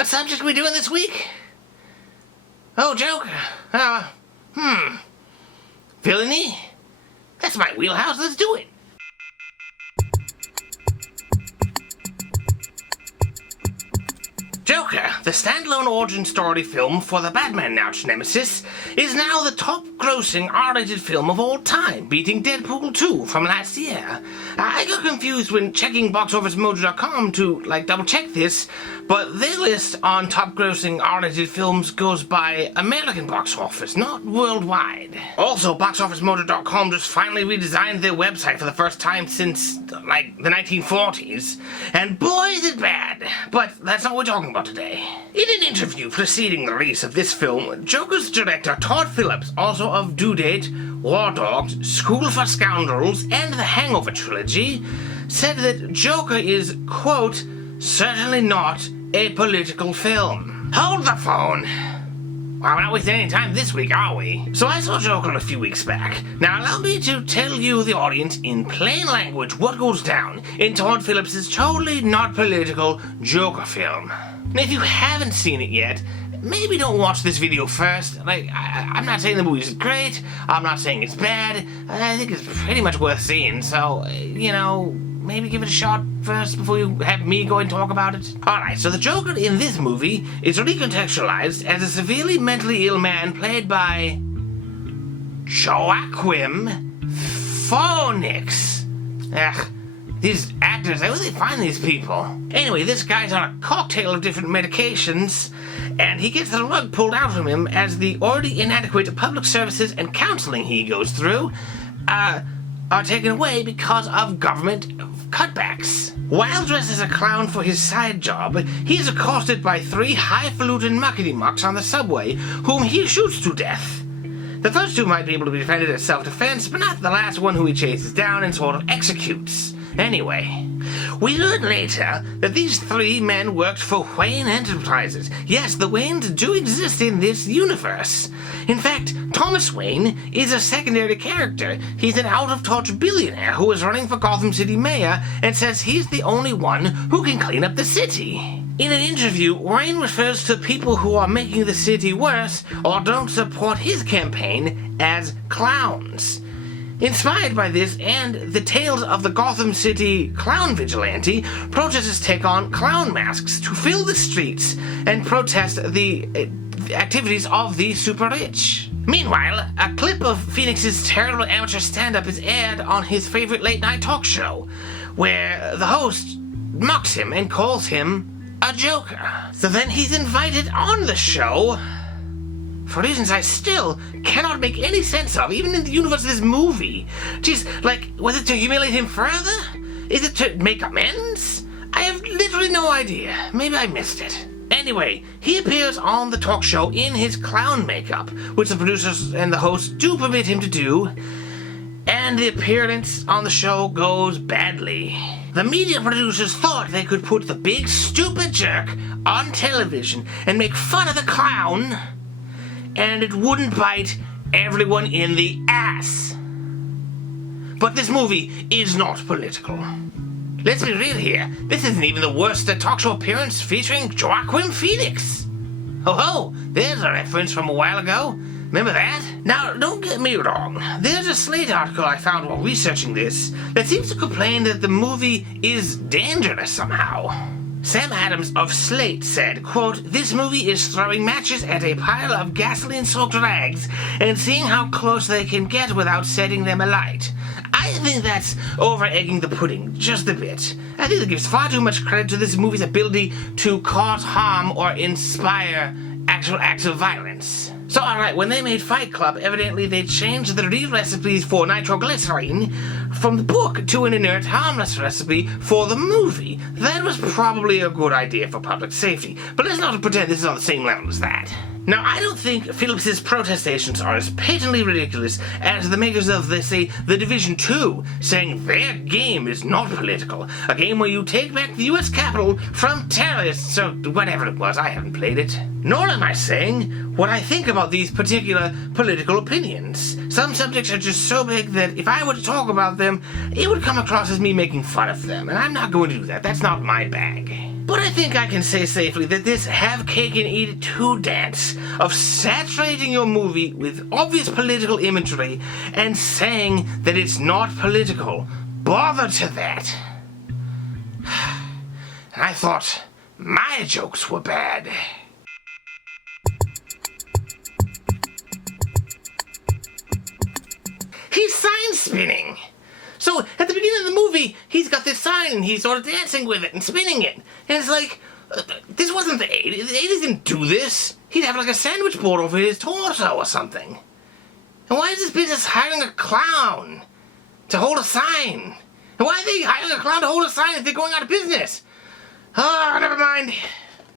What subject are we doing this week? Oh, Joker. Villainy? That's my wheelhouse. Let's do it. Joker, the standalone origin story film for the Batman arch nemesis, is now the top-grossing R-rated film of all time, beating Deadpool 2 from last year. I got confused when checking BoxOfficeMojo.com to, double-check this, but their list on top-grossing R-rated films goes by American box office, not worldwide. Also, BoxOfficeMojo.com just finally redesigned their website for the first time since, the 1940s, and boy is it bad, but that's not what we're talking about today. In an interview preceding the release of this film, Joker's director Todd Phillips, also of Due Date, War Dogs, School for Scoundrels, and the Hangover trilogy, said that Joker is, quote, certainly not a political film. Hold the phone! Well, we're not wasting any time this week, are we? So I saw Joker a few weeks back. Now allow me to tell you, the audience, in plain language what goes down in Todd Phillips' totally not political Joker film. Now if you haven't seen it yet, maybe don't watch this video first. I'm not saying the movie's great, I'm not saying it's bad, I think it's pretty much worth seeing, so, maybe give it a shot first before you have me go and talk about it. Alright, so the Joker in this movie is recontextualized as a severely mentally ill man played by Joaquin Phoenix. Ugh, these actors, where do they find these people? Anyway, this guy's on a cocktail of different medications, and he gets the rug pulled out from him as the already inadequate public services and counseling he goes through are taken away because of government cutbacks. While dressed as a clown for his side job, he is accosted by 3 highfalutin muckety-mucks on the subway, whom he shoots to death. The first 2 might be able to be defended as self-defense, but not the last one, who he chases down and sort of executes. Anyway, we learn later that these 3 men worked for Wayne Enterprises. Yes, the Waynes do exist in this universe. In fact, Thomas Wayne is a secondary character. He's an out-of-touch billionaire who is running for Gotham City mayor and says he's the only one who can clean up the city. In an interview, Wayne refers to people who are making the city worse or don't support his campaign as clowns. Inspired by this and the tales of the Gotham City clown vigilante, protesters take on clown masks to fill the streets and protest the activities of the super rich. Meanwhile, a clip of Phoenix's terrible amateur stand-up is aired on his favorite late-night talk show, where the host mocks him and calls him a joker. So then he's invited on the show for reasons I still cannot make any sense of, even in the universe of this movie. Jeez, was it to humiliate him further? Is it to make amends? I have literally no idea. Maybe I missed it. Anyway, he appears on the talk show in his clown makeup, which the producers and the host do permit him to do, and the appearance on the show goes badly. The media producers thought they could put the big stupid jerk on television and make fun of the clown, and it wouldn't bite everyone in the ass. But this movie is not political. Let's be real here, this isn't even the worst talk show appearance featuring Joaquin Phoenix. Oh, there's a reference from a while ago. Remember that? Now, don't get me wrong. There's a Slate article I found while researching this that seems to complain that the movie is dangerous somehow. Sam Adams of Slate said, quote, "This movie is throwing matches at a pile of gasoline-soaked rags and seeing how close they can get without setting them alight. I think that's over-egging the pudding, just a bit. I think it gives far too much credit to this movie's ability to cause harm or inspire actual acts of violence." So, alright, when they made Fight Club, evidently they changed the real recipes for nitroglycerine from the book to an inert, harmless recipe for the movie. That was probably a good idea for public safety, but let's not pretend this is on the same level as that. Now, I don't think Phillips's protestations are as patently ridiculous as the makers of, say, The Division 2, saying their game is not political, a game where you take back the US Capitol from terrorists or whatever it was. I haven't played it. Nor am I saying what I think about these particular political opinions. Some subjects are just so big that if I were to talk about them, it would come across as me making fun of them, and I'm not going to do that. That's not my bag. But I think I can say safely that this have cake and eat it too dance of saturating your movie with obvious political imagery and saying that it's not political, bother to that. I thought my jokes were bad. He's sign spinning. So at the beginning of the movie, he's got this sign and he's sort of dancing with it and spinning it. And it's like, this wasn't the 80s. The 80s didn't do this. He'd have like a sandwich board over his torso or something. And why is this business hiring a clown to hold a sign? And why are they hiring a clown to hold a sign if they're going out of business? Oh, never mind.